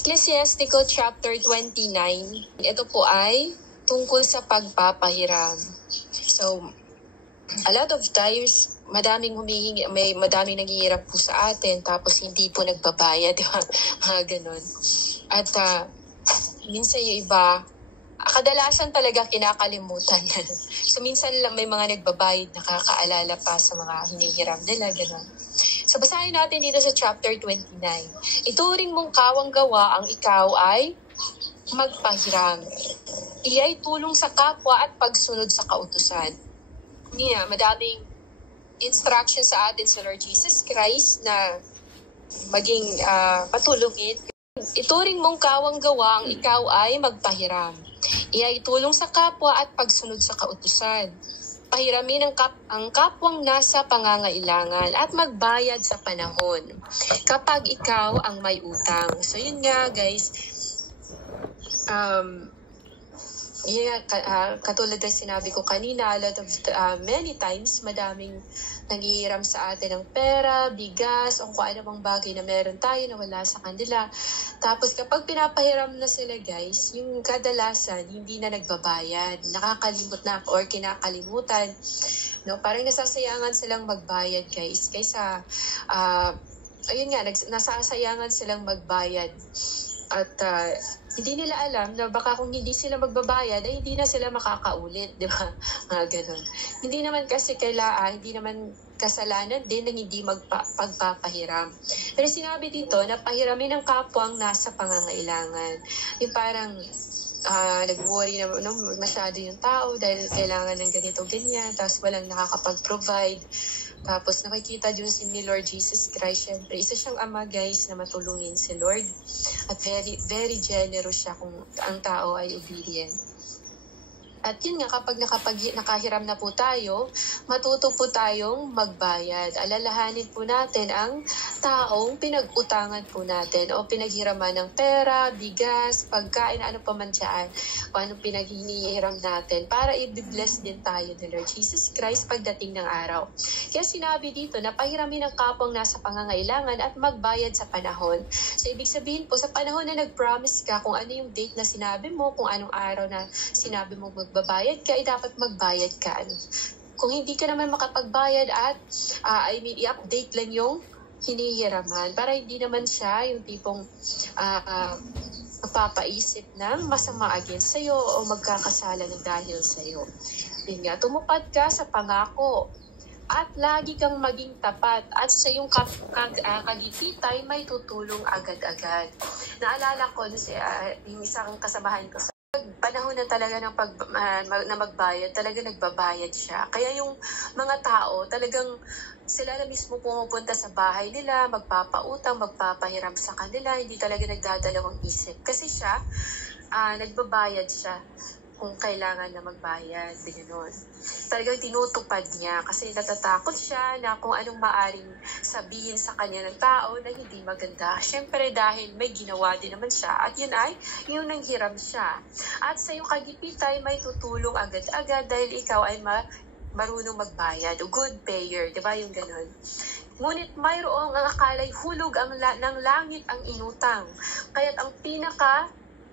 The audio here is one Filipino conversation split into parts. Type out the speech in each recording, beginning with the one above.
Ecclesiastical chapter 29. Ito po ay tungkol sa pagpapahiram. So, a lot of times, madaming naghihirap po sa atin, tapos hindi po nagbabayad, di ba? Mga ganun. At minsan yung iba, kadalasan talaga kinakalimutan. So minsan lang may mga nagbabayad, nakakaalala pa sa mga hinihiram nila, gano'n. So basahin natin dito sa chapter 29. Ituring mong kawang-gawa ang ikaw ay magpahiram. Iya'y tulong sa kapwa at pagsunod sa kautusan. Madaming instruction sa atin sa Lord Jesus Christ na maging patulungin. Ituring mong kawang-gawa ang ikaw ay magpahiram. Iya'y tulong sa kapwa at pagsunod sa kautusan. Pahiramin ang kapwang nasa pangangailangan at magbayad sa panahon kapag ikaw ang may utang. So yun nga guys, katulad na sinabi ko kanina, many times, madaming nanghihiram sa atin ng pera, bigas, o kung ano bang bagay na meron tayo na wala sa kanila. Tapos kapag pinapahiram na sila guys, yung kadalasan hindi na nagbabayad, nakakalimot na or kinakalimutan. No? Parang nasasayangan silang magbayad guys, kaysa, nasasayangan silang magbayad. At hindi nila alam na baka kung hindi sila magbabayad ay hindi na sila makakaulit, di ba? Ganun. Hindi naman kasi hindi naman kasalanan din ng hindi pagpapahiram. Pero sinabi dito na pahiramin ng kapwa ang nasa pangangailangan. Yung parang nag-worry na masyado yung tao dahil kailangan ng ganito ganyan, tapos walang nakakapag-provide. Tapos nakikita dyan ni Lord Jesus Christ, syempre, isa siyang ama guys na matulungin si Lord. At very, very generous siya kung ang tao ay obedient. At yun nga, kapag nakahiram na po tayo, matuto po tayong magbayad. Alalahanin po natin ang taong pinag-utangan po natin o pinaghiraman ng pera, bigas, pagkain, ano pa man dyan, o anong pinaghinihiram natin para i-bless din tayo ng Lord Jesus Christ pagdating ng araw. Kaya sinabi dito na pahiramin ang kapwang nasa pangangailangan at magbayad sa panahon. So ibig sabihin po, sa panahon na nag-promise ka kung ano yung date na sinabi mo, kung anong araw na sinabi mo magbabayad ka, dapat magbayad ka. Kung hindi ka naman makapagbayad at i-update lang yung hinihiraman para hindi naman siya yung tipong mapapaisip ng masama against sa'yo o magkakasala ng dahil sa'yo. Yun nga, tumupad ka sa pangako at lagi kang maging tapat at sa iyong kagititay may tutulong agad-agad. Naalala ko yung isang kasamahan ko sa panahon na talaga ng na magbayad, talaga nagbabayad siya. Kaya yung mga tao, talagang sila na mismo pumupunta sa bahay nila, magpapautang, magpapahiram sa kanila, hindi talaga nagdadalawang isip. Kasi siya, nagbabayad siya kung kailangan na magbayad, gano'n. Talagang tinutupad niya kasi natatakot siya na kung anong maaring sabihin sa kanya ng tao na hindi maganda. Siyempre dahil may ginawa din naman siya at yun ay yung nanghiram siya. At sa iyong kagipitay may tutulong agad-agad dahil ikaw ay marunong magbayad o good payer, di ba yung gano'n? Ngunit mayroong ang akalay hulog ng langit ang inutang. Kaya't ang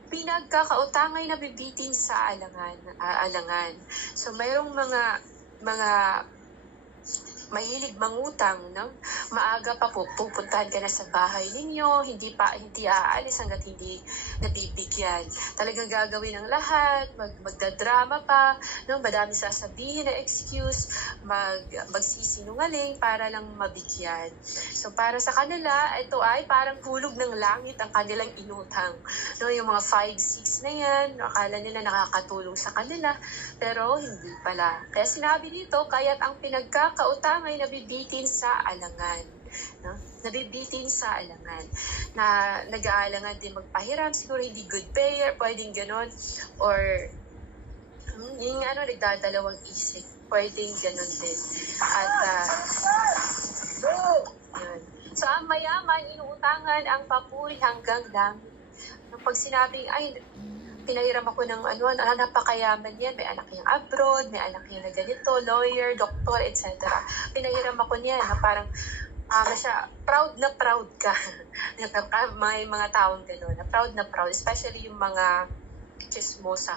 pinagkakautangay na bibitin sa alangan. So mayroong mga mahilig mangutang, no? Maaga pa po, pupuntahan ka na sa bahay ninyo, hindi aalis hanggat hindi nabibigyan. Talagang gagawin ang lahat, magdadrama pa, no? Madami sasabihin na excuse, magsisinungaling para lang mabigyan. So para sa kanila, ito ay parang hulog ng langit ang kanilang inutang. No? Yung mga 5-6 na yan, akala nila nakakatulong sa kanila, pero hindi pala. Kaya sinabi dito, kaya't ang pinagkakautang ay nabibitin sa alangan. No? Nabibitin sa alangan. Na nag-aalangan din magpahiram, siguro hindi good payer, pwedeng ganon. Or yung nagdadalawang isip, pwedeng ganon din. At yun. So ang mayaman, inuutangan ang papuri hanggang langit. Pag sinabing, pinahiram ako ng napakayaman yan, may anak niyang abroad, may anak niya na ganito, lawyer, doktor, etc. Pinahiram ako niyan na parang proud na proud ka. May mga taong gano'n, na proud, especially yung mga chismosa.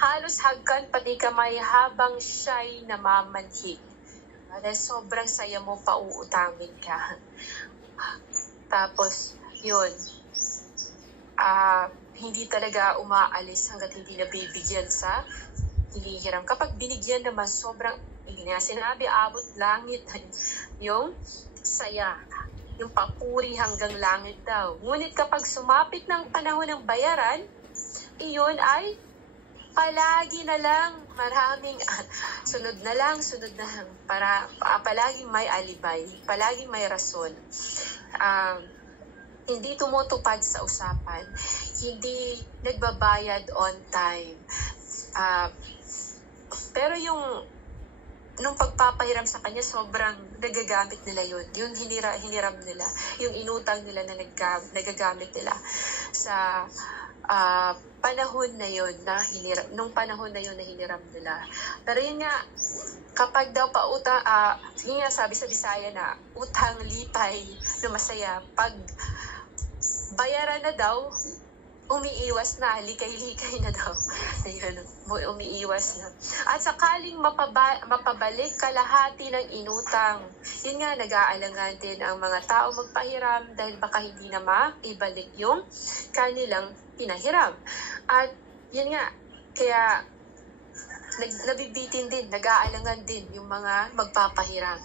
Halos hagkan pati kamay habang siya'y namamanhik. Dahil sobrang saya mo, pauutangin ka. Tapos, yun, hindi talaga umaalis hanggat hindi nabibigyan sa hinihiram. Kapag binigyan naman, sobrang, hindi nga sinabi, abot langit yung saya, yung papuri hanggang langit daw. Ngunit kapag sumapit ng panahon ng bayaran, iyon ay palagi na lang maraming sunod na lang, para palaging may alibay, palaging may rason. Hindi tumutupad sa usapan, hindi nagbabayad on time. Pero nung pagpapahiram sa kanya, sobrang nagagamit nila yun. Yung hiniram nila, yung inutang nila na nagagamit nila sa panahon na yun na hiniram, nung panahon na yun na hiniram nila. Pero yun nga, kapag daw sige nga, sabi sa Bisaya na utang lipay na masaya, pag bayaran na daw, umiiwas na, likay-likay na daw. Ayun, umiiwas na. At sakaling mapabalik kalahati ng inutang, yun nga, nag-aalangan din ang mga tao magpahiram dahil baka hindi na maibalik yung kanilang pinahiram. At yun nga, kaya nabibitin din, nag-aalangan din yung mga magpapahiram.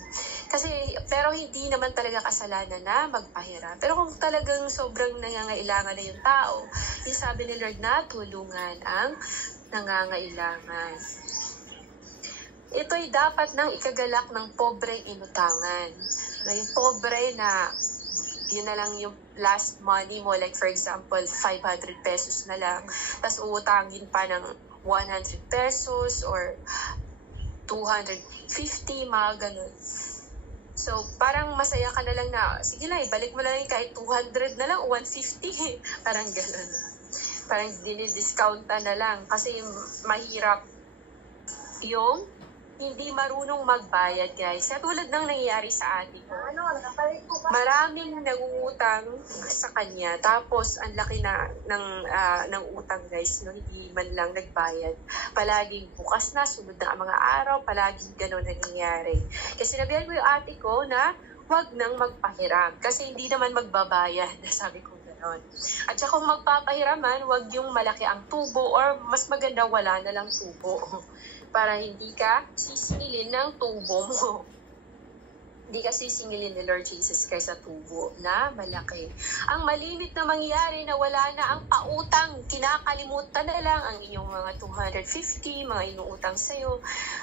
Pero hindi naman talaga kasalanan na magpahiram. Pero kung talagang sobrang nangangailangan na yung tao, yung sabi ni Lord na tulungan ang nangangailangan. Ito'y dapat ng ikagalak ng pobreng inutangan. Yung pobre na yun na lang yung last money mo, like for example, 500 pesos na lang, tapos uutangin pa ng 100 pesos or 250, mga ganun. So, parang masaya ka na lang na, sige lang, ibalik mo na lang kahit 200 na lang, 150, parang gano'n. Parang dinidiscounta na lang kasi mahirap yung hindi marunong magbayad, guys. Katulad ng nangyayari sa ate ko. Maraming nangungutang sa kanya, tapos ang laki ng utang, guys, no? Hindi man lang nagbayad. Palaging bukas na, sunod na ang mga araw, palaging gano'n nangyayari. Kasi sinabihan ko yung ate ko na wag nang magpahiram kasi hindi naman magbabayad, sabi ko gano'n. At saka kung magpapahiraman, wag yung malaki ang tubo or mas maganda wala na lang tubo para hindi ka sisingilin ng tubo mo. Hindi ka sisingilin ni Lord Jesus Christ sa tubo na malaki. Ang malimit na mangyayari na wala na ang pautang, kinakalimutan na lang ang iyong mga 250, mga inuutang sa'yo,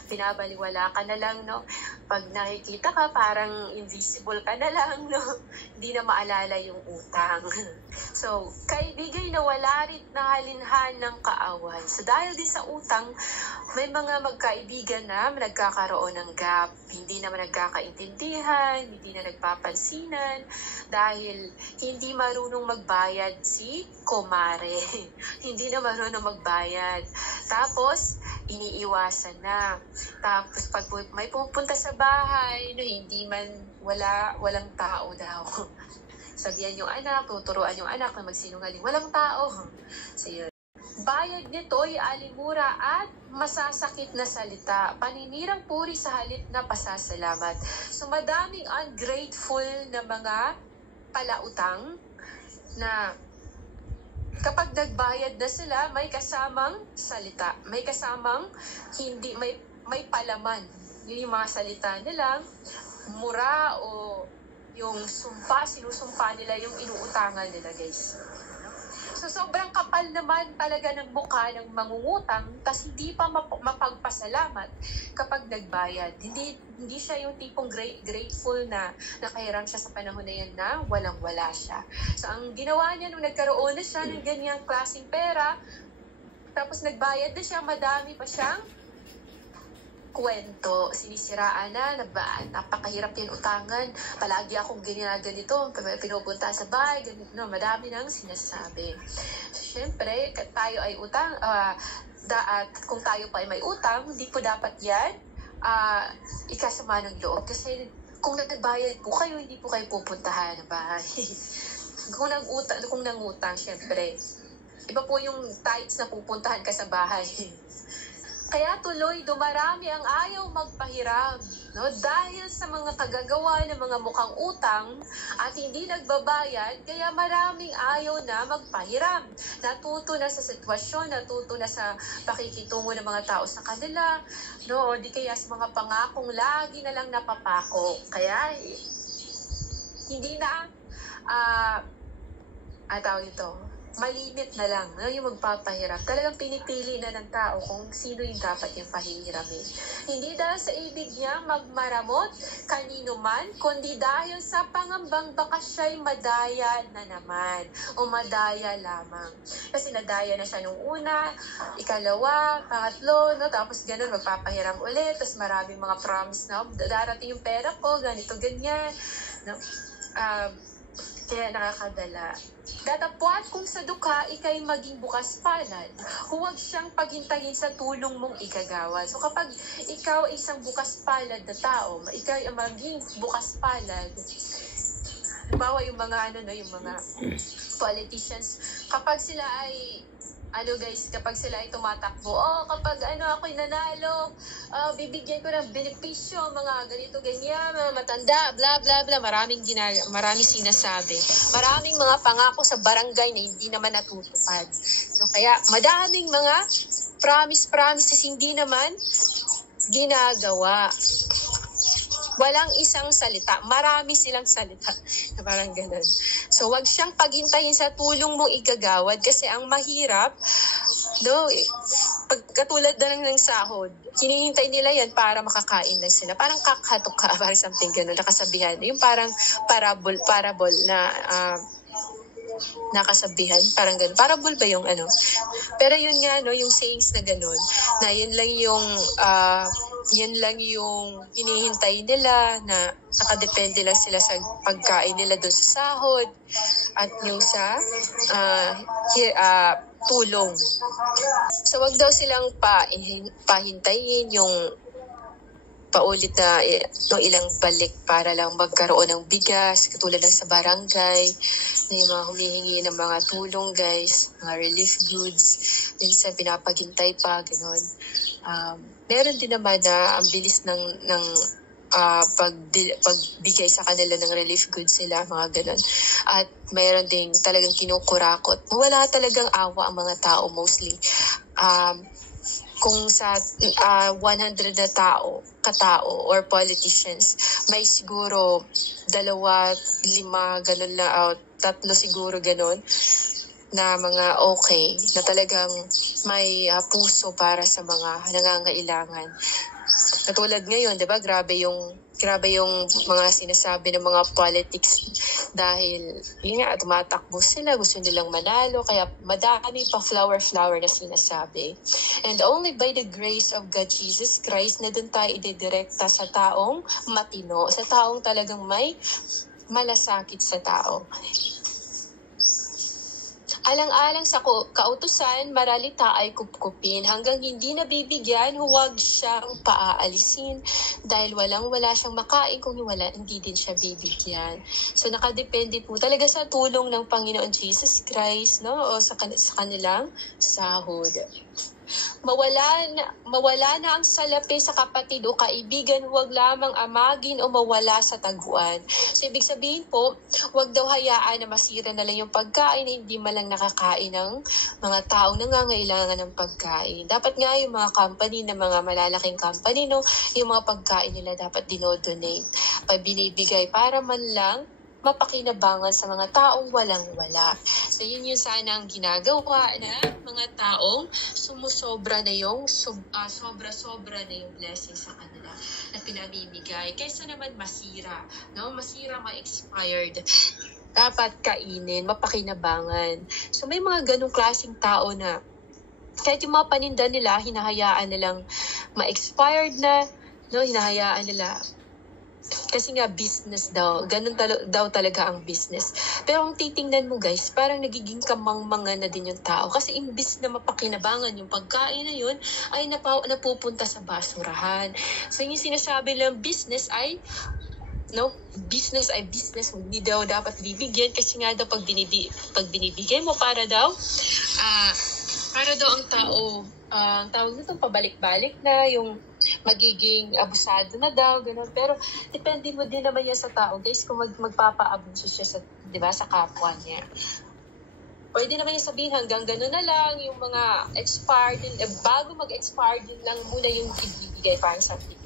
binabaliwala ka na lang, no? Pag nakikita ka, parang invisible ka na lang, no? Hindi na maalala yung utang. So, kaibigay na wala rin na halinhan ng kaaway. So, dahil din sa utang, may mga magkaibigan na nagkakaroon ng gap, hindi naman nagkakaintindihan, hindi na nagpapansinan, dahil hindi marunong magbayad si Komare. Hindi na marunong magbayad. Tapos, iniiwasan na. Tapos, pag may pupunta sa bahay, no, hindi man, walang tao daw. Sabihan yung anak, tuturuan yung anak na magsinungaling. Walang tao. So, yun. Bayad nito'y alimura at masasakit na salita, paninirang puri sa halip na pasasalamat. So madaming ungrateful na mga palautang na kapag nagbayad na sila, may kasamang salita, may kasamang hindi, may palaman. Yun yung mga salita nilang mura o yung sinusumpa nila yung inuutangan nila, guys. So, sobrang kapal naman talaga ng mukha ng mangungutang, tas hindi pa mapagpasalamat kapag nagbayad. Hindi siya yung tipong grateful na nakahiram siya sa panahon na yan na walang-wala siya. So, ang ginawa niya nung nagkaroon na siya ng ganyang klaseng pera, tapos nagbayad na siya, madami pa siyang kwento, sinisiraan na, napakahirap yan utangan, palagi akong ganito, pinupunta sa bahay, ganito, no, madami nang sinasabi. So, syempre, tayo ay utang, kung tayo pa ay may utang, hindi po dapat yan ikasama ng loob. Kasi kung nagbayad po kayo, hindi po kayo pupuntahan ng bahay. kung nangutang, syempre, iba po yung tights na pupuntahan ka sa bahay. Kaya tuloy, dumarami ang ayaw magpahiram. No? Dahil sa mga kagagawa ng mga mukhang utang at hindi nagbabayad, kaya maraming ayaw na magpahiram. Natuto na sa sitwasyon, natuto na sa pakikitungo ng mga tao sa kanila, no? Di kaya sa mga pangakong lagi na lang napapako. Kaya hindi na, tawag ito, malimit na lang, no, yung magpapahirap. Talagang pinipili na ng tao kung sino yung dapat yung pahihiramin. Hindi dahil sa ibig niya magmaramot kanino man, kundi dahil sa pangambang baka siya'y madaya na naman o madaya lamang. Kasi nadaya na siya nung una, ikalawa, pangatlo, no, tapos ganun, magpapahiram ulit, tapos maraming mga promise na, darating yung pera ko, ganito, ganyan. No? Kaya nakakadala. Datapwat kung sa duka, ikay maging bukas palad. Huwag siyang paghintayin sa tulong mong ikagawa. So kapag ikaw ay isang bukas palad na tao, ikaw ay maging bukas palad. Halimbawa yung mga yung mga politicians, kapag sila ay kapag sila ay tumatakbo, kapag ako'y nanalo, bibigyan ko ng benepisyo, mga ganito, ganyan, mga matanda, bla bla bla, maraming sinasabi. Maraming mga pangako sa barangay na hindi naman natutupad. No, kaya madaming mga promises hindi naman ginagawa. Walang isang salita. Marami silang salita. Parang ganun. So, wag siyang paghintayin sa tulong mong igagawad kasi ang mahirap, no, katulad na lang ng sahod, hinihintay nila yan para makakain lang sila. Parang kakatok ka, parang something ganun, nakasabihan. Yung parang parable na nakasabihan, parang ganun. Parable ba yung Pero yun nga, no, yung sayings na ganun, na yun lang yung hinihintay nila, na nakadepende lang sila sa pagkain nila doon sa sahod at yung sa tulong. So wag daw silang pahintayin yung paulit na ilang balik para lang magkaroon ng bigas, katulad lang sa barangay, na yung mga humihingi ng mga tulong, guys, mga relief goods, minsan pinapaghintay pa, gano'n. Meron din naman na ang bilis ng pagbigay sa kanila ng relief goods sila, mga gano'n. At mayroon ding talagang kinukurakot. Wala talagang awa ang mga tao mostly. Kung sa 100 na katao or politicians, may siguro 2, 5, ganun lang, 3 siguro ganun, na mga okay, na talagang may puso para sa mga nangangailangan. Katulad ngayon, 'di ba? Grabe yung mga sinasabi ng mga politics dahil yun nga, tumatakbo sila, gusto nilang manalo, kaya madami pa flower na sinasabi. And only by the grace of God Jesus Christ na dun tayo ididirekta sa taong matino, sa taong talagang may malasakit sa tao. Alang-alang sa kautusan, maralita ay kupkupin. Hanggang hindi nabibigyan, huwag siyang paaalisin. Dahil wala siyang makain kung hindi din siya bibigyan. So nakadepende po talaga sa tulong ng Panginoon Jesus Christ, no? O sa kanilang sahod. Mawala na ang salapi sa kapatid o kaibigan, huwag lamang amagin o mawala sa taguan. So, ibig sabihin po, huwag daw hayaan na masira na lang yung pagkain na hindi malang nakakain ng mga taong nangangailangan ng pagkain. Dapat nga yung mga company, na mga malalaking company, no, yung mga pagkain nila dapat dinodonate, binibigay para man lang mapakinabangan sa mga taong walang-wala. So, yun yung sana ang ginagawa na mga taong sumusobra na yung, sobra-sobra na yung blessing sa kanila na pinamimigay. Kaysa naman masira, no? Masira, ma-expired. Dapat kainin, mapakinabangan. So, may mga ganong klaseng tao na kahit yung mga paninda nila, hinahayaan nilang ma-expired na, no? Hinahayaan nila. Kasi nga business daw, ganun daw talaga ang business. Pero kung titingnan mo guys, parang nagiging kamangmangan na din yung tao. Kasi imbis na mapakinabangan yung pagkain na yun, ay napupunta sa basurahan. So yung sinasabi lang business ay no, business ay business, hindi daw dapat bibigyan kasi nga daw pag binibigay mo para daw ang tao, ang tawag nito pabalik-balik na yung magiging abusado na daw, gano'n. Pero depende mo din naman yan sa tao, guys, kung magpapaabuso siya sa, 'di ba, sa kapwa niya. Pwede naman yung sabihin hanggang gano'n na lang, yung mga expired, bago mag-expire din lang muna yung ibibigay para sa atin.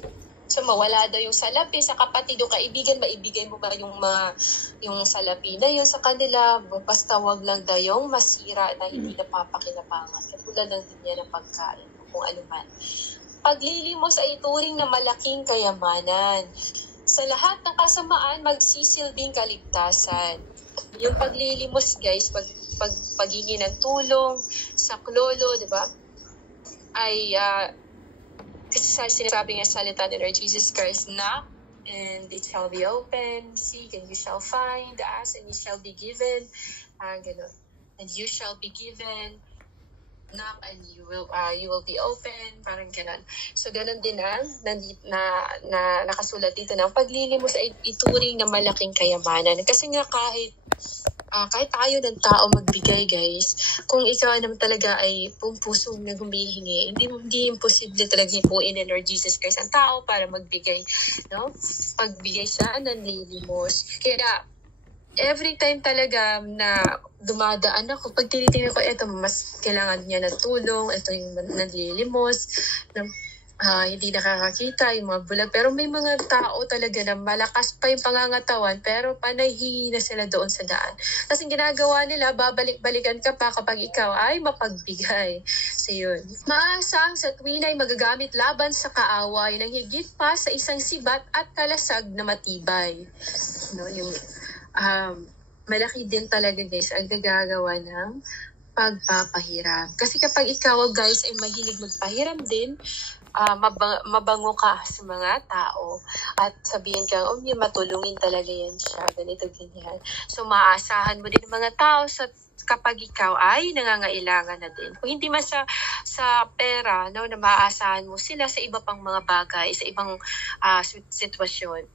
So mawala daw yung salapi sa kapatid o kaibigan, maibigay mo ba yung salapi na yun sa kanila, basta wag lang daw yung masira na hindi napapakinabangan. Katulad ng dinya ng pagkain o kung ano man. Paglilimos ay ituring na malaking kayamanan. Sa lahat ng kasamaan, magsisilbing kaligtasan. Yung paglilimos, guys, paghingi ng tulong, saklolo, di ba? Ay kasi sinasabi nga sa salita ni Lord Jesus Christ, knock and it shall be open, seek and you shall find, ask and you shall be given, ganun. And you shall be given, knock and you will be open, parang ganun. So ganun din na nakasulat dito na ang paglilimos ay ituring na malaking kayamanan. Kasi nga kahit tayo ng tao magbigay, guys, kung ikaw naman talaga ay pusong na humihingi, hindi imposible talaga hipuin ni Lord Jesus Christ ang tao para magbigay, no? Pagbigay siya, nanlilimos. Kaya, every time talaga na dumadaan ako, pag tinitingnan ko, eto, mas kailangan niya ng tulong, ito yung nanlilimos, hindi nakakakita, yung mga bulag. Pero may mga tao talaga na malakas pa yung pangangatawan, pero panay hingi na sila doon sa daan. Kasi ginagawa nila, babalik-balikan ka pa kapag ikaw ay mapagbigay. So yun. Maasang sa tuwin ay magagamit laban sa kaaway ng higit pa sa isang sibat at kalasag na matibay. No, yung malaki din talaga, guys, ang nagagawa ng pagpapahiram. Kasi kapag ikaw, guys, ay mahilig magpahiram din, mabango ka sa mga tao at sabihin ka, matulungin talaga yan siya, ganito, ganyan. So, maaasahan mo din mga tao kapag ikaw ay nangangailangan na din. Kung hindi man sa pera, no, na maaasahan mo sila sa iba pang mga bagay, sa ibang sitwasyon,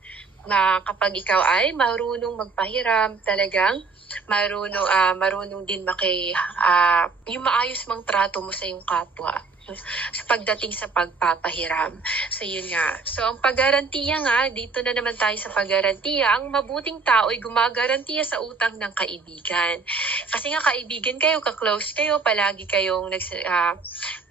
na kapag ikaw ay marunong magpahiram, talagang marunong din yung maayos mang trato mo sa iyong kapwa sa pagdating sa pagpapahiram. So yun nga. So ang paggarantiya nga, dito na naman tayo sa paggarantiya, ang mabuting tao ay gumagarantiya sa utang ng kaibigan. Kasi nga kaibigan kayo, ka-close kayo, palagi kayong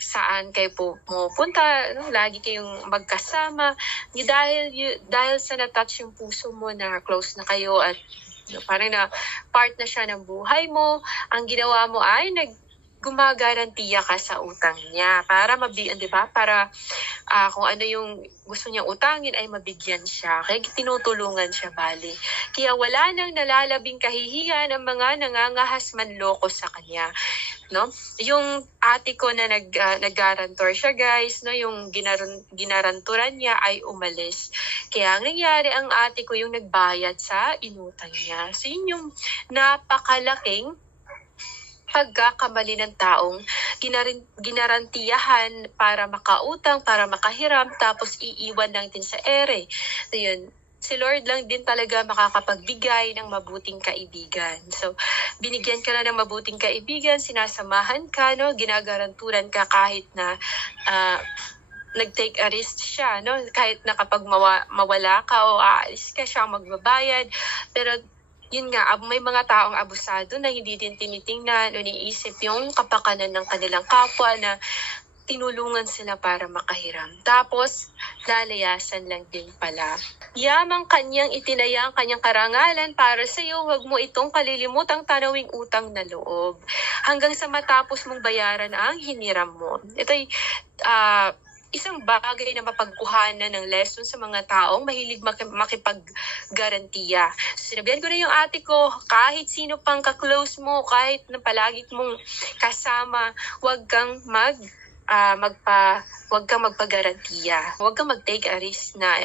saan kayo pupunta, no? Lagi kayong magkasama. Dahil sa na-touch yung puso mo na close na kayo at parang na part na siya ng buhay mo, ang ginawa mo ay gumagarantiya ka sa utang niya para di ba? Para kung ano yung gusto niyang utangin ay mabigyan siya. Kaya tinutulungan siya, bali. Kaya wala nang nalalabing kahihiyan ang mga nangangahas manloko sa kanya. No? Yung ate ko na nag-garantor siya, guys, no, yung ginaranturan niya ay umalis. Kaya ang nangyari, ang ate ko yung nagbayad sa inutang niya. So yun yung napakalaking pagkakamali ng taong ginarantiyahan para makautang, para makahiram, tapos iiwan lang din sa ere. So yun, si Lord lang din talaga makakapagbigay ng mabuting kaibigan. So, binigyan ka na ng mabuting kaibigan, sinasamahan ka, no? Ginagaranturan ka kahit na nag-take a risk siya, no? Kahit na kapag mawala ka o aalis ka, siya magbabayad. Pero yun nga, may mga taong abusado na hindi din tinitingnan o iniisip yung kapakanan ng kanilang kapwa na tinulungan sila para makahiram. Tapos, lalayasan lang din pala. Yamang kanyang itinaya ang kanyang karangalan para sa iyo, huwag mo itong kalilimutang tanawing utang na loob. Hanggang sa matapos mong bayaran ang hiniram mo. Ito'y isang bagay na mapagkuhanan ng lesson sa mga taong mahilig makipaggarantiya. So, sinabihan ko na yung ate ko, kahit sino pang ka-close mo, kahit na palagi mong kasama, huwag kang magpagarantiya. Huwag kang mag-take a risk na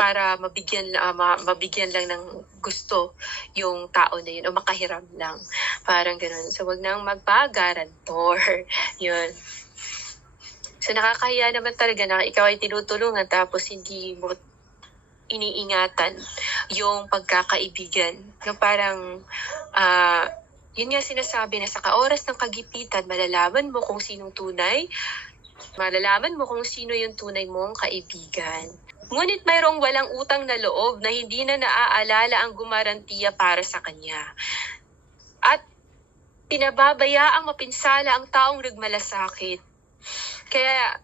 para mabigyan lang ng gusto yung tao na yun o makahiram lang. Parang gano'n. So, huwag nang magpa-garantor. Yun. So nakakahiya naman talaga na ikaw ay tinutulungan tapos hindi mo iniingatan yung pagkakaibigan. Yung parang, yun nga sinasabi na sa kaoras ng kagipitan, malalaman mo kung sino yung tunay mong kaibigan. Ngunit mayroong walang utang na loob na hindi na naaalala ang gumarantiya para sa kanya. At pinababayaang mapinsala ang taong nagmalasakit. Kaya,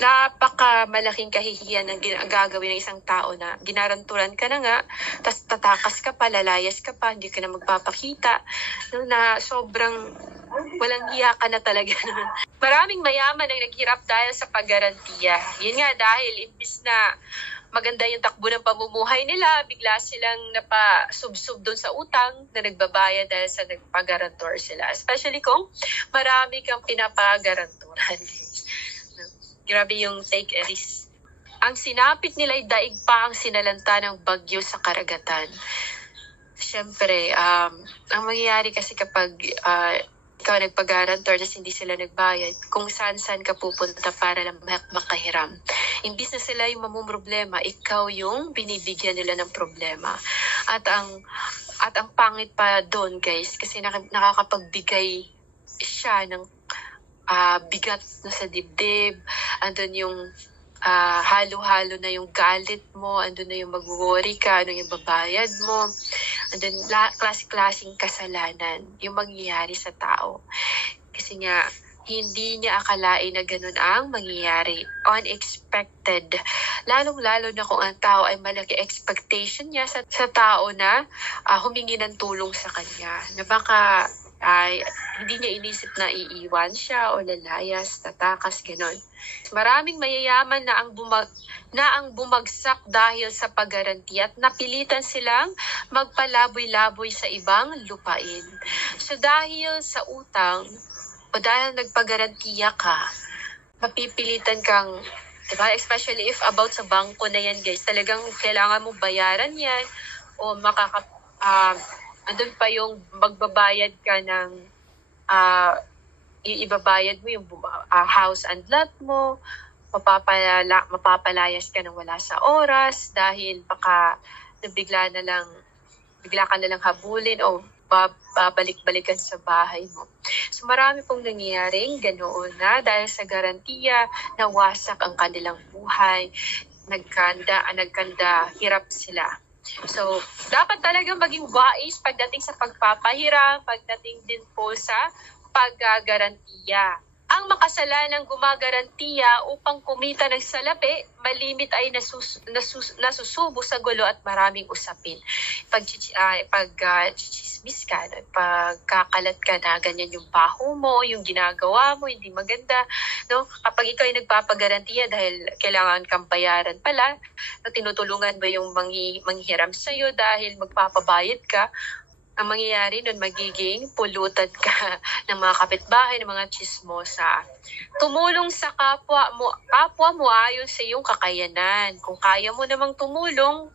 napaka-malaking kahihiyan ang gagawin ng isang tao na ginaranturan ka na nga, tas tatakas ka pa, lalayas ka pa, hindi ka na magpapakita, na sobrang walang hiya ka na talaga. Maraming mayaman ang naghirap dahil sa paggarantiya. Yun nga, dahil imbis na maganda yung takbo ng pamumuhay nila, bigla silang napasubsob doon sa utang na nagbabayad dahil sa nagpagarantor sila. Especially kung marami kang pinapagaranturan. Grabe yung take a risk. Ang sinapit nila ay daig pa ang sinalanta ng bagyo sa karagatan. Siyempre, ang mangyayari kasi kapag ikaw nagpag-garantor tapos hindi sila nagbayad, kung saan-saan ka pupunta para lang makahiram. Imbis na sila yung mamumroblema, ikaw yung binibigyan nila ng problema. At ang pangit pa doon, guys, kasi nakakapagbigay siya ng bigat na sa dibdib. Andun yung halo-halo na yung galit mo, andun na yung mag-worry ka, ano yung babayad mo, andun klase-klaseng kasalanan yung mangyayari sa tao. Kasi nga, hindi niya akalain na ganun ang mangyayari. Unexpected. Lalong-lalo na kung ang tao ay malaki expectation niya sa tao na humingi ng tulong sa kanya. Na baka ay hindi niya inisip na iiwan siya o lalayas, tatakas, gano'n. Maraming mayayaman na ang bumagsak dahil sa paggaranti at napilitan silang magpalaboy-laboy sa ibang lupain. So dahil sa utang o dahil nagpagarantiya ka, mapipilitan kang, diba? Especially if about sa bangko na yan, guys, talagang kailangan mo bayaran yan o andun pa yung magbabayad ka ng ibabayad mo yung house and lot mo, mapapalayas ka ng wala sa oras dahil baka bigla ka na lang habulin o babalik-balikan sa bahay mo. So marami pong nangyayaring ganoon na dahil sa garantiya, nawasak ang kanilang buhay, nagkanda, hirap sila. So, dapat talagang maging wais pagdating sa pagpapahiram, pagdating din po sa paggarantiya. Ang makasalanang gumagarantiya upang kumita ng salapi, malimit ay nasusubo sa gulo at maraming usapin. Pag-chismis ka, pagkakalat ka na ganyan yung baho mo, yung ginagawa mo, hindi maganda. No? Kapag ikaw ay nagpapagarantiya dahil kailangan kang bayaran pala, tinutulungan mo yung manghihiram sa'yo dahil magpapabayad ka, ang mangyayari nun, magiging pulutan ka ng mga kapitbahay, ng mga chismosa. Tumulong sa kapwa mo ayon sa iyong kakayanan. Kung kaya mo namang tumulong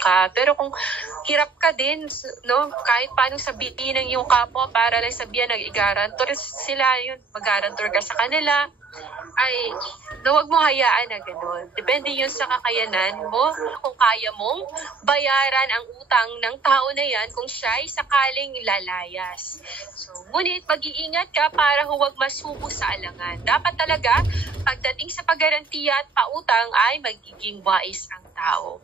ka. Pero kung hirap ka din, no, kahit paano sabihin ng iyong kapwa para lang sabihan nag-igarantor sila, yun, mag-garantor ka sa kanila, ay huwag mo hayaan na gano'n. Depende yun sa kakayanan mo kung kaya mong bayaran ang utang ng tao na yan kung siya ay sakaling lalayas. So, ngunit mag-iingat ka para huwag masubo sa alangan. Dapat talaga, pagdating sa paggarantiya at pautang ay magiging wais ang tao.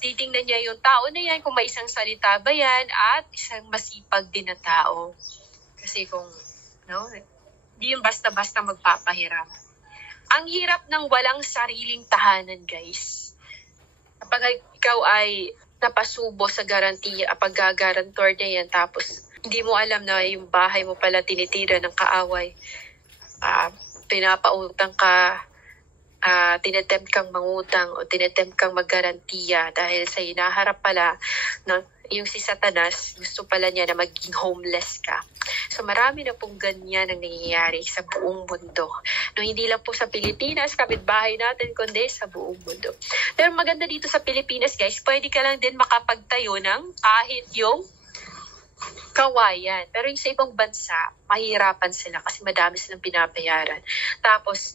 Titingnan niya yung tao na yan kung may isang salita ba yan at isang masipag din na tao. Kasi kung, hindi yung basta-basta magpapahiram. Ang hirap ng walang sariling tahanan, guys. Kapag ikaw ay napasubo sa garantiya, pag-garantor na yan, tapos hindi mo alam na yung bahay mo pala tinitira ng kaaway, pinapautang ka, tinetempt kang mangutang o tinetempt kang maggarantiya dahil sa hinaharap pala yung si Satanas, gusto pala niya na maging homeless ka. So marami na pong ganyan ang nangyayari sa buong mundo. No, hindi lang po sa Pilipinas, kapitbahay natin, kundi sa buong mundo. Pero maganda dito sa Pilipinas, guys, pwede ka lang din makapagtayo ng kahit yung kawayan. Pero yung sa ibang bansa, mahirapan sila kasi madami silang binabayaran. Tapos,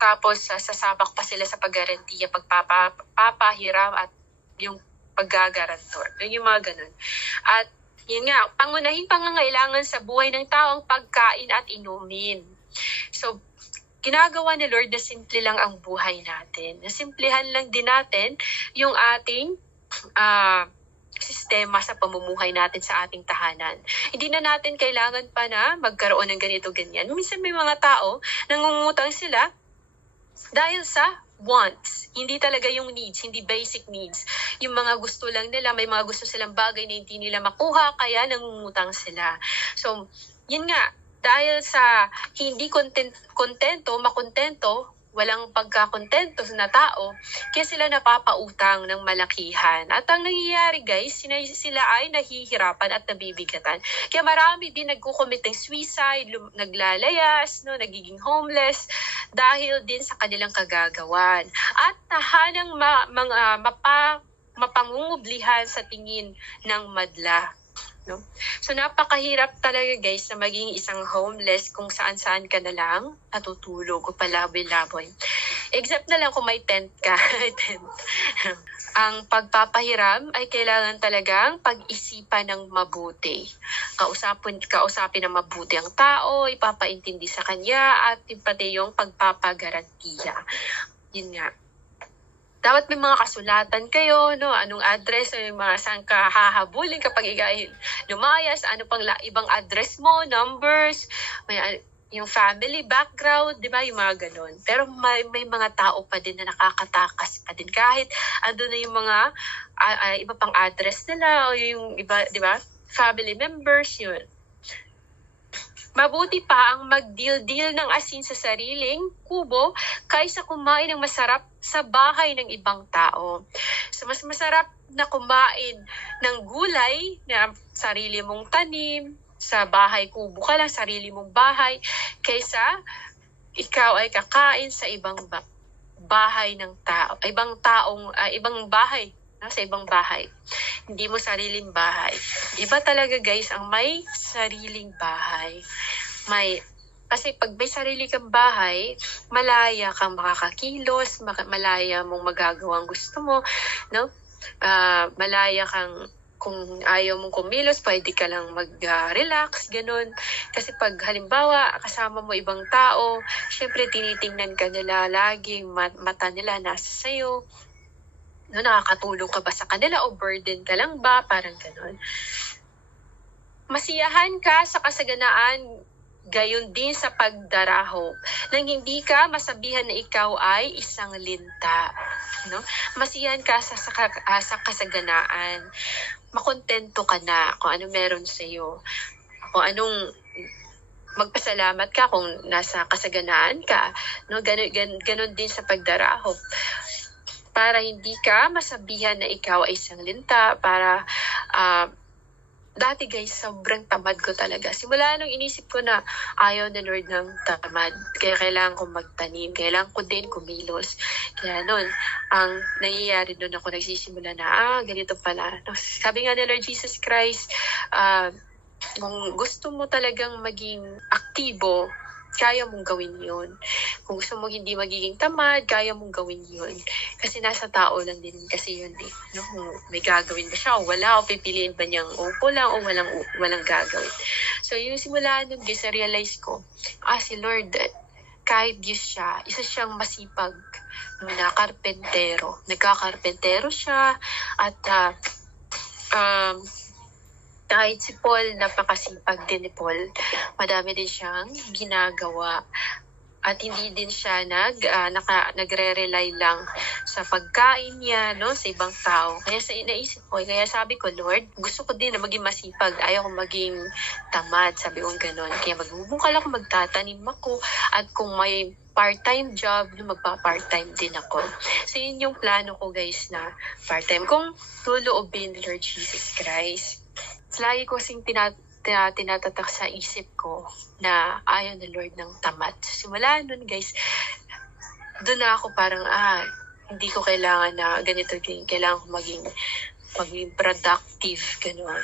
Tapos sasabak pa sila sa paggarantiya, pagpapahiram at yung paggagarantor. Yun yung mga ganun. At yun nga, pangunahing pangangailangan sa buhay ng tao ang pagkain at inumin. So, ginagawa ni Lord na simple lang ang buhay natin. Nasimplihan lang din natin yung ating sistema sa pamumuhay natin sa ating tahanan. Hindi na natin kailangan pa na magkaroon ng ganito, ganyan. Minsan may mga tao, nangungutang sila dahil sa wants. Hindi talaga yung needs, hindi basic needs. Yung mga gusto lang nila, may mga gusto silang bagay na hindi nila makuha, kaya nangungutang sila. So, yun nga, dahil sa hindi makontento, walang pagkakontento na tao, kaya sila napapautang ng malakihan. At ang nangyayari guys, sila ay nahihirapan at nabibigatan. Kaya marami din nagkukomit ng suicide, naglalayas, nagiging homeless, dahil din sa kanilang kagagawan. At tahanang mapangungublihan sa tingin ng madla. No? So napakahirap talaga guys na maging isang homeless kung saan-saan ka na lang natutulog o palaboy-laboy. Except na lang kung may tent ka. Ang pagpapahiram ay kailangan talagang pag-isipan ng mabuti. Kausapin ng mabuti ang tao, ipapaintindi sa kanya, at pati yung pagpapagarantiya. Yun nga. Dapat may mga kasulatan kayo, anong address, yung mga saan ka hahabulin kapag lumayas, ano pang ibang address mo, numbers, yung family background, di ba, yung mga ganun. Pero may mga tao pa din na nakakatakas pa din. Kahit ando na yung mga iba pang address nila, o yung iba, di ba, family members, yun. Mabuti pa ang mag-deal ng asin sa sariling kubo kaysa kumain ng masarap sa bahay ng ibang tao. So mas masarap na kumain ng gulay na sarili mong tanim, sa bahay kubo ka lang, sarili mong bahay, kaysa ikaw ay kakain sa ibang bahay ng tao, ibang bahay, sa ibang bahay. Hindi mo sariling bahay. Iba talaga guys ang may sariling bahay. Kasi pag may sarili kang bahay, malaya kang makakakilos, malaya mong magagawa ang gusto mo, no? Malaya kang, kung ayaw mong kumilos, pwede ka lang mag-relax, ganun. Kasi pag halimbawa, kasama mo ibang tao, syempre tinitingnan ka nila lagi, mata nila nasa sayo. Nakakatulong ka ba sa kanila o burden ka lang ba? Parang ganun. Masiyahan ka sa kasaganaan, gayon din sa pagdaraho, nang hindi ka masabihan na ikaw ay isang linta. Masiyahan ka sa kasaganaan. Makontento ka na kung ano meron sa iyo. Kung anong magpasalamat ka kung nasa kasaganaan ka. Ganon din sa pagdaraho. Para hindi ka masabihan na ikaw ay isang linta, para dati guys, sobrang tamad ko talaga. Simula nung inisip ko na ayaw na Lord ng tamad, kaya kailangan kong magtanim, kailangan ko din kumilos. Kaya nun, ang nangyayari nun ako nagsisimula na, ganito pala. Sabi nga ni Lord Jesus Christ, kung gusto mo talagang maging aktibo, kaya mong gawin yun. Kung gusto mo hindi magiging tamad, kaya mong gawin yun. Kasi nasa tao lang din kasi yun eh. Kung may gagawin ba siya o wala, o pipiliin ba niyang upo lang o walang gagawin. So yung simula nun, guys, realize ko, si Lord, kahit Diyos siya, isa siyang masipag na karpentero. Nagkakarpentero siya at kahit si Paul, napakasipag din ni Paul. Madami din siyang ginagawa. At hindi din siya nagre-rely lang sa pagkain niya, sa ibang tao. Kaya naisip ko, kaya sabi ko, Lord, gusto ko din na maging masipag. Ayaw ko maging tamad. Sabi ko gano'n. Kaya magbubungkal ako, magtatanim ako. At kung may part-time job, magpa-part-time din ako. So yun yung plano ko guys na part-time. Kung luluobin ni Lord Jesus Christ. Lagi ko kasing tinatatak sa isip ko na ayaw na Lord ng tamad. Simula nun guys, doon na ako parang, hindi ko kailangan na ganito, kailangan ko maging productive, gano'n.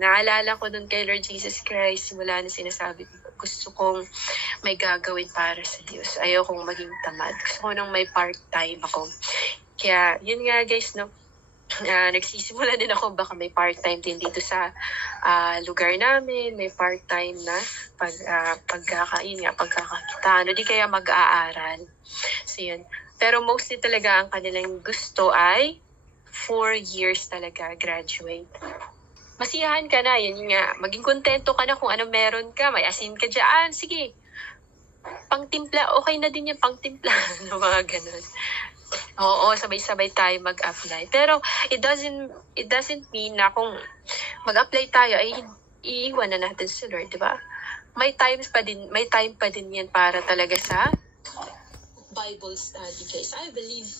Naalala ko dun kay Lord Jesus Christ, simula na sinasabi ko, gusto kong may gagawin para sa Diyos. Ayokong maging tamad. Gusto ko nang may part-time ako. Kaya, yun nga guys, no? Nagsisimula din ako, baka may part-time din dito sa lugar namin. May part-time na pagkakakita. Di kaya mag-aaral. So, yun. Pero mostly talaga ang kanilang gusto ay 4 years talaga graduate. Masiyahan ka na, yun nga. Maging kontento ka na kung ano meron ka. May asin ka dyan. Sige. Pangtimpla. Okay na din yung pangtimpla. Mga ganun. Oo, sabay-sabay tayo mag-apply. Pero it doesn't mean na kung mag-apply tayo ay iiwan na natin si Lord, di ba? May time pa din yan para talaga sa Bible study, guys. I believe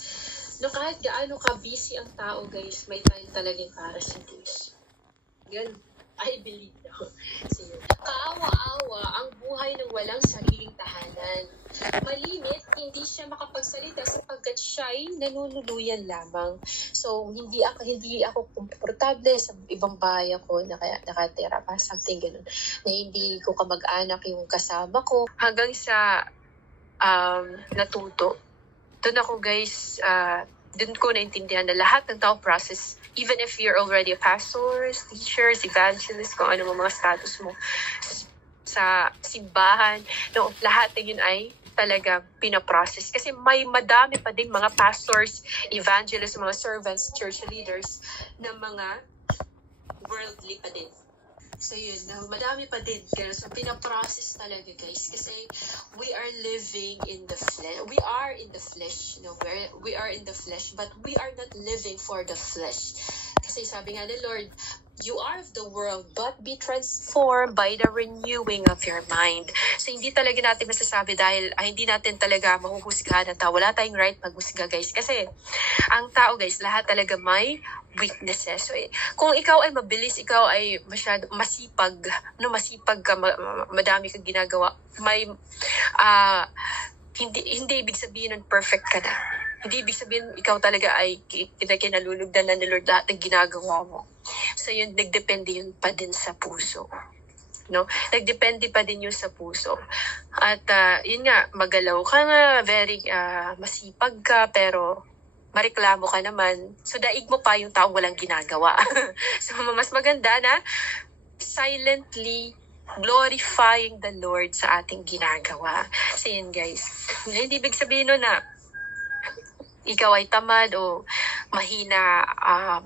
no, kahit gaano ka busy ang tao, guys, may time talaga para sa Diyos. Yan, I believe na. So, kaawa-awa ang buhay ng walang sariling tahanan. Malimit, hindi siya makapagsalita sapagkat siya'y nanunuluyan lamang. So, hindi ako komportable sa ibang bahay ako na kaya nakatira pa, something ganun. Na hindi ko kamag-anak yung kasama ko. Hanggang sa natuto. Doon ako guys, doon ko naintindihan na lahat ng tao process, even if you're already a pastors, teachers, evangelists, kung ano mga status mo sa simbahan, no, lahat na yun ay talaga pinaprocess. Kasi may madami pa din mga pastors, evangelists, mga servants, church leaders, na mga worldly pa din. So yun, madami pa din. So pinaprocess talaga guys. Kasi we are living in the flesh. We are in the flesh. We are in the flesh. But we are not living for the flesh. Kasi sabi nga ni Lord, you are of the world, but be transformed by the renewing of your mind. So hindi talaga natin masasabi dahil hindi natin talaga mahuhusgahan ng tao. Wala tayong right maghusga guys. Kasi ang tao guys, lahat talaga may weaknesses. So, kung ikaw ay mabilis, ikaw ay masyado masipag ka, madami kang ginagawa, may hindi ibig sabihin nun perfect ka na. Hindi ibig sabihin ikaw talaga ay kinalulugdan na ni Lord lahat ng ginagawa mo. So yun, nagdepende yun pa din sa puso. No? Nagdepende pa din yun sa puso. At yun nga, magalaw ka nga, very masipag ka, pero mareklamo ka naman, so daig mo pa yung taong walang ginagawa. So mas maganda na silently glorifying the Lord sa ating ginagawa. So yun guys, hindi ibig sabihin nun na ikaw ay tamad o mahina,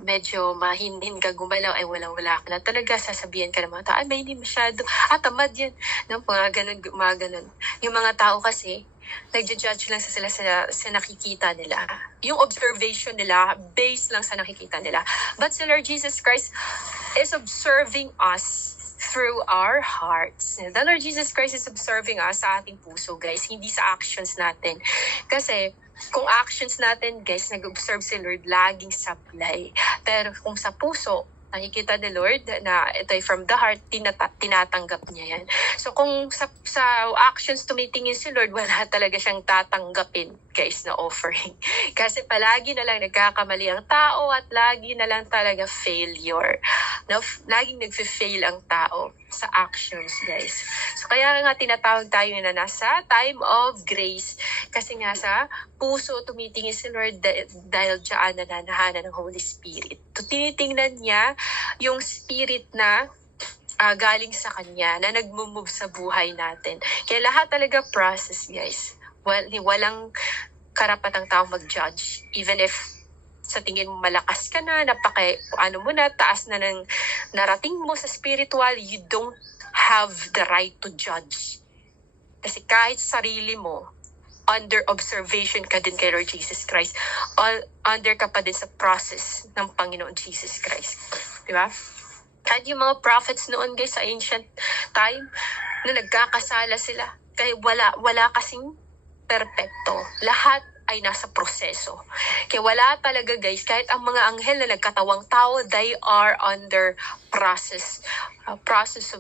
medyo mahinhin ka gumalaw, ay wala ka na. Talaga sasabihin ka ng mga tao, ay may hindi masyado, tamad yan. No, mga ganun. Yung mga tao kasi, nagja-judge lang sila sa nakikita nila. Yung observation nila, based lang sa nakikita nila. But si Lord Jesus Christ is observing us through our hearts. The Lord Jesus Christ is observing us sa ating puso, guys, hindi sa actions natin. Kasi, kung actions natin, guys, nag-observe si Lord, laging sablay. Pero kung sa puso, nakikita ni Lord na ito ay from the heart, tinatanggap niya yan. So kung sa actions tumitingin si Lord, wala talaga siyang tatanggapin, guys, na offering. Kasi palagi na lang nagkakamali ang tao at lagi na lang talaga failure. No? Laging nagfe-fail ang tao sa actions, guys. So kaya nga tinatawag tayo na nasa time of grace. Kasi nga sa puso tumitingin si Lord dahil dyan nananahanan ng Holy Spirit. Tinitingnan niya yung spirit na galing sa Kanya, na nagmumove sa buhay natin. Kaya lahat talaga process, guys. Walang karapatang tao mag-judge. Even if sa tingin mo malakas ka na, taas na ng narating mo sa spiritual, you don't have the right to judge. Kasi kahit sarili mo, under observation ka din kay Lord Jesus Christ. Under ka pa din sa process ng Panginoon Jesus Christ. Diba? Kahit yung mga prophets noon, guys, sa ancient time, na nagkakasala sila. Kaya wala kasing perpekto. Lahat ay nasa proseso. Kaya wala talaga, guys, kahit ang mga anghel na nagkatawang tao, they are under process of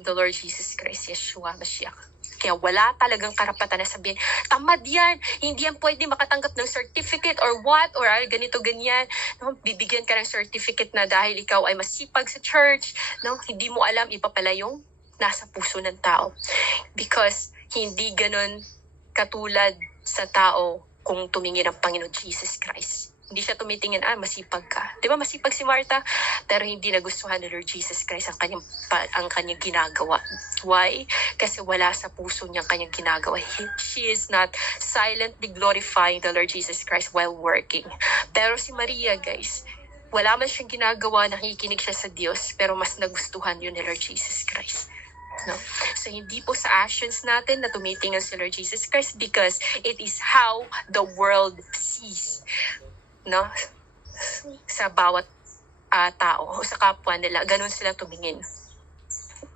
the Lord Jesus Christ, Yeshua Mashiach. Kaya wala talagang karapatan na sabihin, tamad yan, hindi yan pwede makatanggap ng certificate or what, or ganito, ganyan. No? Bibigyan ka ng certificate na dahil ikaw ay masipag sa church, no? Hindi mo alam, iba pala yung nasa puso ng tao. Because hindi ganun katulad sa tao kung tumingin ang Panginoon Jesus Christ. Hindi siya tumitingin, masipag ka. Di ba masipag si Martha? Pero hindi nagustuhan ni Lord Jesus Christ ang kanyang ginagawa. Why? Kasi wala sa puso niya ang kanyang ginagawa. She is not silently glorifying the Lord Jesus Christ while working. Pero si Maria, guys, wala man siyang ginagawa, nakikinig siya sa Diyos, pero mas nagustuhan yun ni Lord Jesus Christ. No? So, hindi po sa actions natin na tumitingin si Lord Jesus Christ because it is how the world sees. No? Sa bawat tao o sa kapwa nila, ganun sila tumingin.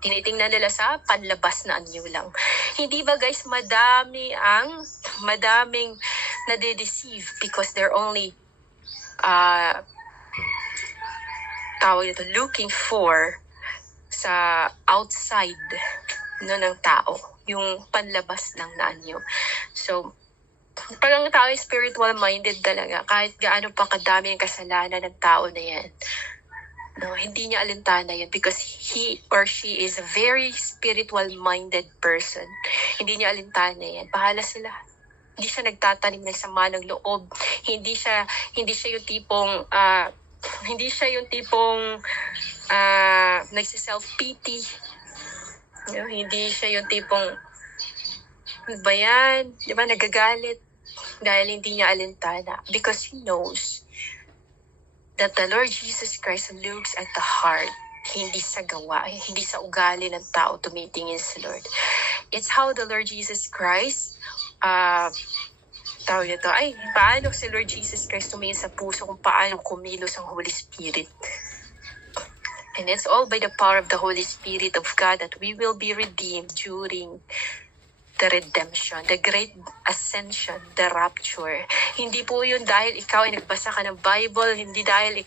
Tinitingnan nila sa panlabas na anyo lang. Hindi ba guys, madaming nade-deceive because they're only looking for sa outside ng tao, yung panlabas ng naanyo. So, pag ang tao ay spiritual-minded talaga, kahit gaano pa kadami ang kasalanan ng tao na yan, no, hindi niya alintana yan because he or she is a very spiritual-minded person. Hindi niya alintana yan. Bahala sila. Hindi siya nagtatanim ng sama ng loob. Hindi siya yung tipong nagsi-self-pity. No, hindi siya yung tipong ano ba yan? Di ba, nagagalit dahil hindi niya alintana. Because he knows that the Lord Jesus Christ looks at the heart, hindi sa gawa, hindi sa ugali ng tao tumitingin sa Lord. It's how the Lord Jesus Christ, paano si Lord Jesus Christ tumingin sa puso kung paano kumilos ang Holy Spirit. And it's all by the power of the Holy Spirit of God that we will be redeemed during the redemption, the great ascension, the rapture. Hindi po yun dahil ikaw ay nagbasa ka ng Bible, hindi dahil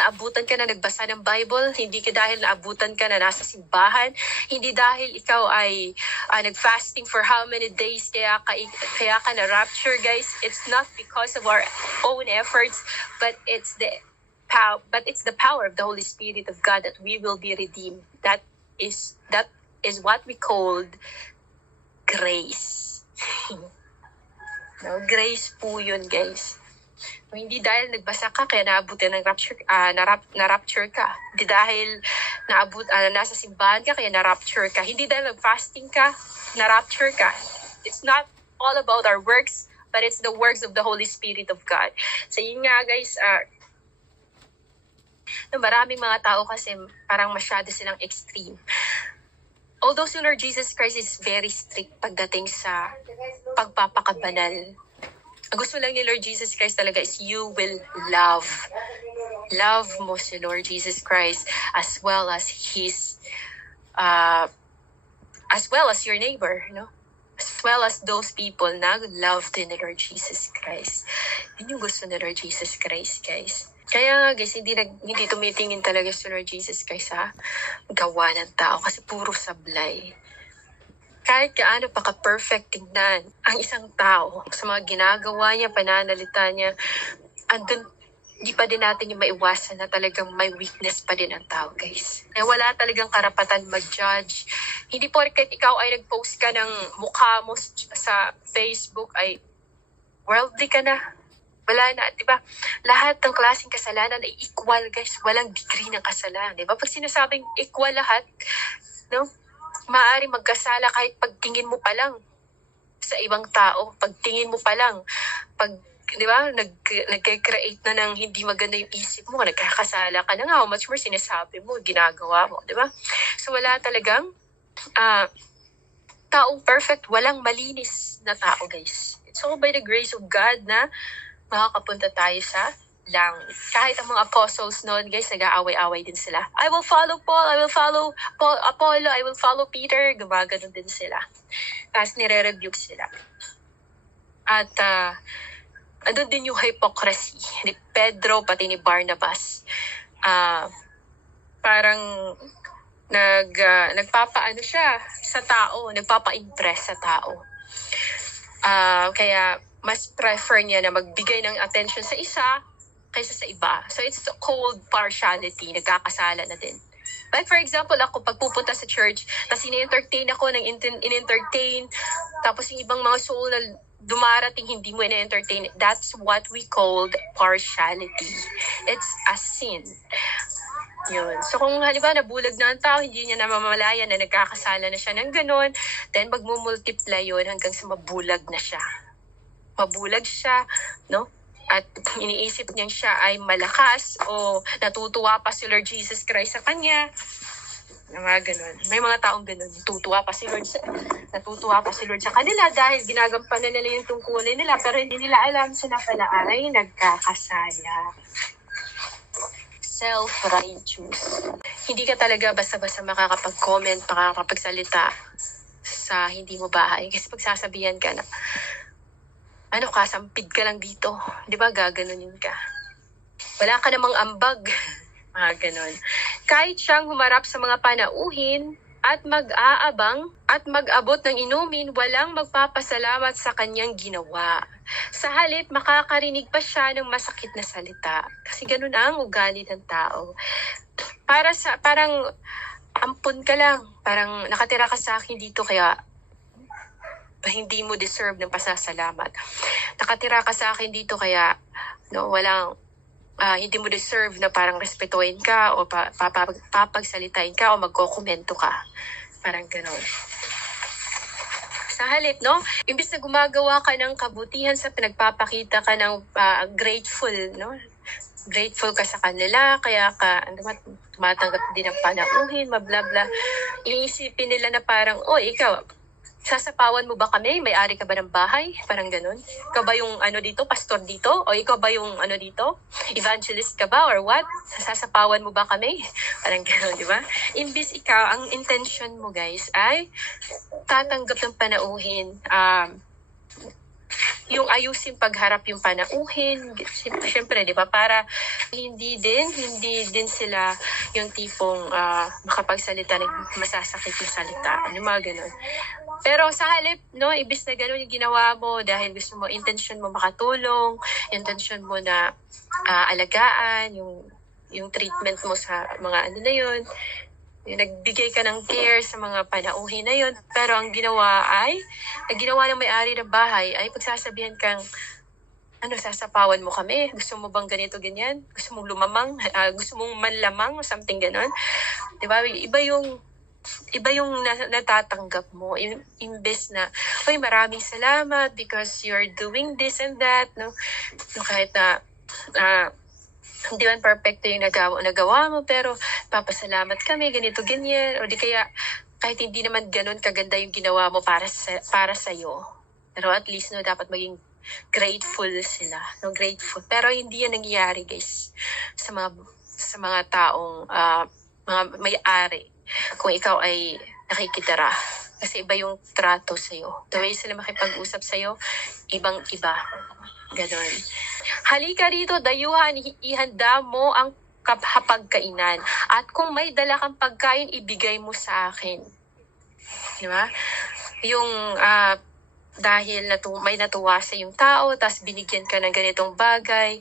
naabutan ka na nagbasa ng Bible, hindi dahil naabutan ka na nasa simbahan, hindi dahil ikaw ay nag-fasting for how many days kaya ka na rapture, guys. It's not because of our own efforts, but it's the power of the Holy Spirit of God that we will be redeemed. That is what we called grace. No, grace po yun, guys. Hindi dahil nagbasa ka kaya naabutin ng rapture, na-rapture ka. Hindi dahil nasa simbahan ka kaya na-rapture ka. Hindi dahil nag-fasting ka, na-rapture ka. It's not all about our works, but it's the works of the Holy Spirit of God. So yun nga, guys, maraming mga tao kasi parang masyado silang extreme. Although si Lord Jesus Christ is very strict pagdating sa pagpapakabanal, ang gusto lang ni Lord Jesus Christ talaga is you will love mo si Lord Jesus Christ as well as your neighbor, no? As well as those people na love din ni Lord Jesus Christ. Yun yung gusto ni Lord Jesus Christ, guys. Kaya nga guys, hindi tumitingin talaga si Lord Jesus Christ sa gawa ng tao kasi puro sablay. Kahit gaano pa ka-perfect tingnan ang isang tao sa mga ginagawa niya, pananalita niya, andun, di pa din natin yung maiwasan na talagang may weakness pa din ang tao, guys. Kaya wala talagang karapatan mag-judge. Hindi porket ikaw ay nag-post ka ng mukha mo sa Facebook ay worldly ka na. Wala na, di ba? Lahat ng klaseng kasalanan ay equal, guys. Walang degree ng kasalanan, di ba? Pag sinasabing equal lahat, no? Maaari magkasala kahit pagtingin mo pa lang sa ibang tao. Pagtingin mo pa lang, di ba? Nag-create na ng hindi maganda yung isip mo, nagkakasala ka na nga, how much more sinasabi mo, ginagawa mo, di ba? So wala talagang taong perfect, walang malinis na tao, guys. It's all by the grace of God na makakapunta tayo sa langit. Kahit ang mga apostles noon, guys, nag-aaway-away din sila. I will follow Paul, I will follow Apollo, I will follow Peter. Gumagano din sila. Tapos nire-rebuke sila. At andun din yung hypocrisy ni Pedro pati ni Barnabas. Parang nagpapaano siya sa tao, nagpapa-impress sa tao. Kaya mas prefer niya na magbigay ng attention sa isa kaysa sa iba. So it's a cold partiality, nagkakasala na din. Like for example, ako pag pupunta sa church, tapos ini-entertain ako ng in-entertain, tapos yung ibang mga soul na dumarating, hindi mo in-entertain. That's what we called partiality. It's a sin. Yun. So kung halimbawa nabulag na ang tao, hindi niya namamalayan na nagkakasala na siya ng ganon, then magmumultiply yun hanggang sa mabulag na siya. Mabulag siya, no? At iniisip niya siya ay malakas o natutuwa pa si Lord Jesus Christ sa kanya. Mga ganun. May mga taong ganun. Natutuwa pa si Lord sa kanila dahil ginagampanan nila yung tungkulin nila, pero hindi nila alam sila pala ay nagkakasala. Self-righteous. Hindi ka talaga basta-basta makakapag-comment, makakapagsalita sa hindi mo bahay. Kasi pagsasabihan ka na, sampid ka lang dito. Di ba, gaganunin ka. Wala ka namang ambag. Mga ganon. Kahit siyang humarap sa mga panauhin at mag-aabang at mag-abot ng inumin, walang magpapasalamat sa kanyang ginawa. Sa halip, makakarinig pa siya ng masakit na salita. Kasi ganun ang ugali ng tao. Parang ampun ka lang. Parang nakatira ka sa akin dito kaya hindi mo deserve ng pasasalamat. Nakatira ka sa akin dito kaya hindi mo deserve na parang respetuhin ka o papagsalitain ka o magkokomento ka. Parang gano'n. Sa halip, imbis na gumagawa ka ng kabutihan sa pinagpapakita ka ng grateful, grateful ka sa kanila, kaya ka tumatanggap din ng panauhin, mablabla. Iisipin nila na parang, ikaw, sasapawan mo ba kami? May-ari ka ba ng bahay? Parang ganun. Ikaw ba yung dito? Pastor dito? O ikaw ba yung dito? Evangelist ka ba? Or what? Sasapawan mo ba kami? Parang ganun, di ba? Imbis ikaw, ang intention mo guys ay tatanggap ng panauhin. Yung ayusin pagharap yung panauhin. Siyempre, di ba? Para hindi din sila yung tipong makapagsalita ng masasakit na salita. Yung mga ganun. Pero sa halip, ibis na gano'n yung ginawa mo dahil gusto mo, intention mo makatulong, intention mo na alagaan, yung treatment mo sa mga na yun, yung nagbigay ka ng care sa mga panauhin na yun. Pero ang ginawa ng may-ari ng bahay ay pagsasabihan kang, sasapawan mo kami? Gusto mo bang ganito, ganyan? Gusto mong lumamang? Gusto mong manlamang? Something ganon? Diba? Iba yung natatanggap mo. Imbes na, maraming salamat because you're doing this and that. Kahit na hindi man perfecto yung nagawa mo, pero papasalamat kami, ganito, ganyan. O di kaya, kahit hindi naman ganun kaganda yung ginawa mo para sa'yo. Pero at least, dapat maging grateful sila. Grateful. Pero hindi yan nangyayari, guys, sa mga taong mga may-ari. Kung ikaw ay nakikitira. Kasi iba yung trato sa'yo. The way sila makipag-usap sa'yo, ibang-iba. Ganon. Halika rito, dayuhan, ihanda mo ang hapagkainan. At kung may dala kang pagkain, ibigay mo sa akin. Di ba? Yung dahil may natuwa sa yung tao, tapos binigyan ka ng ganitong bagay,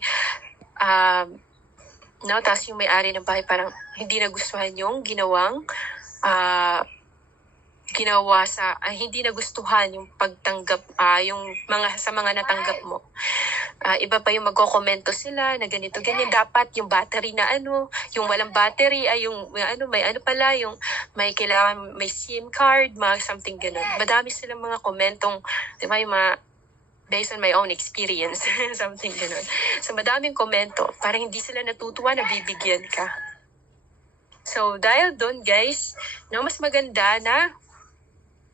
tapos yung may-ari ng bahay parang hindi nagustuhan yung hindi nagustuhan yung pagtanggap, yung sa mga natanggap mo. Iba pa yung magkokomento sila na ganito, ganyan. Dapat yung battery na yung walang battery, ay yung yung may kailangan, may SIM card, something ganun. Madami silang mga komentong, di ba, yung mga based on my own experience, something ganun. So, madaming komento, parang hindi sila natutuwa na bibigyan ka. So, dahil doon, guys, mas maganda na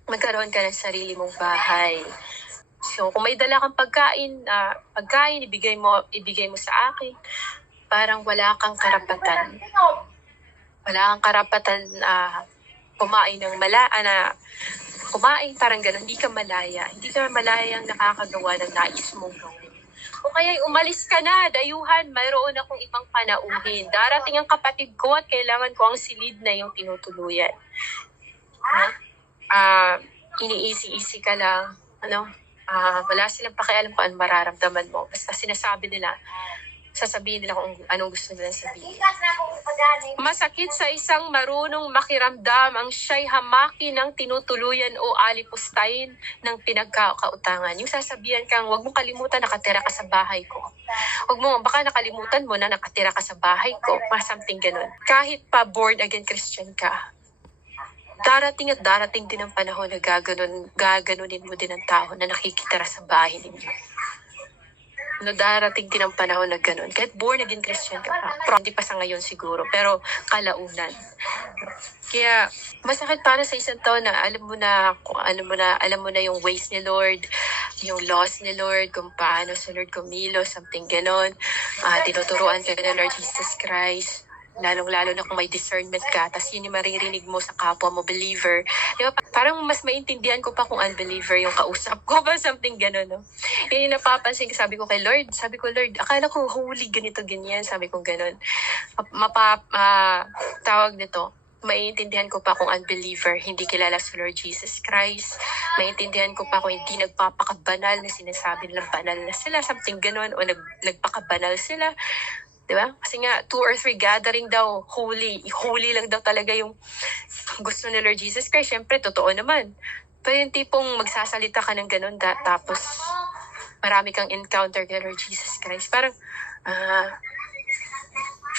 magkaroon ka ng sarili mong bahay. So, kung may dala kang pagkain, ibigay mo sa akin, parang wala kang karapatan. Wala kang karapatan kumain ng kumain, parang gano'n, hindi ka malaya. Hindi ka malayang nakakagawa ng nais mong gawin. O kaya umalis ka na, dayuhan, mayroon akong ibang panauhin. Darating ang kapatid ko at kailangan ko ang silid na yung tinutuluyan. Iniisi-isi ka lang, wala silang pakialam kung ano mararamdaman mo. Basta sinasabi nila, sasabihin nila kung anong gusto nila sabihin. Masakit sa isang marunong makiramdam ang siya'y hamaki ng tinutuluyan o alipustahin ng pinagkakautangan. Yung sasabihan kang, huwag mong kalimutan nakatira ka sa bahay ko. Baka nakalimutan mo na nakatira ka sa bahay ko. Something ganun. Kahit pa born again Christian ka, darating at darating din ang panahon na gaganunin mo din ang tao na nakikitira sa bahay ninyo. Darating din ang panahon na gano'n. Kahit born again Christian ka pa. Pero hindi pa sa ngayon siguro. Pero kalaunan. Kaya masakit para sa isang tao na alam mo na yung ways ni Lord, yung laws ni Lord, kung paano sa Lord kumilos, something gano'n. Tinuturuan ka ng Lord Jesus Christ. Lalong-lalo na kung may discernment ka, tapos yun yung maririnig mo sa kapwa mo, believer. Diba? Parang mas maintindihan ko pa kung unbeliever yung kausap ko ba, something gano'n, no? Yun yung napapansin ko, sabi ko, Lord, akala ko holy, ganito, ganyan, sabi ko gano'n. Tawag nito, maintindihan ko pa kung unbeliever, hindi kilala sa Lord Jesus Christ. Maintindihan ko pa kung hindi nagpapakabanal na sinasabi nilang banal na sila, something gano'n, o nagpakabanal sila. Diba? Kasi nga, 2 or 3 gathering daw, holy lang daw talaga yung gusto ni Lord Jesus Christ. Siyempre, totoo naman. Pero yung tipong magsasalita ka ng ganun, tapos marami kang encounter kay Lord Jesus Christ. Parang,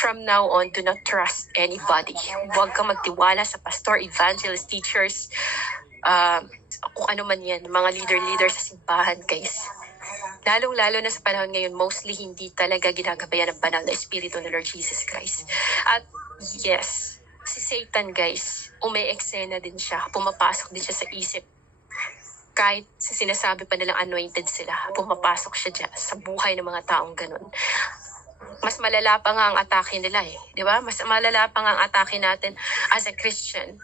from now on, do not trust anybody. Huwag kang magtiwala sa pastor, evangelist, teachers, kung ano man yan, mga leader sa simbahan, guys. Lalong-lalo na sa panahon ngayon, mostly hindi talaga ginagabayan ng banal na espiritu ng Lord Jesus Christ. At yes, si Satan, guys, ume-eksena din siya, pumapasok din siya sa isip. Kahit sinasabi pa nilang anointed sila, pumapasok siya dyan sa buhay ng mga taong ganun. Mas malala pa nga ang atake nila eh. Di ba? Mas malala pa nga ang atake natin as a Christian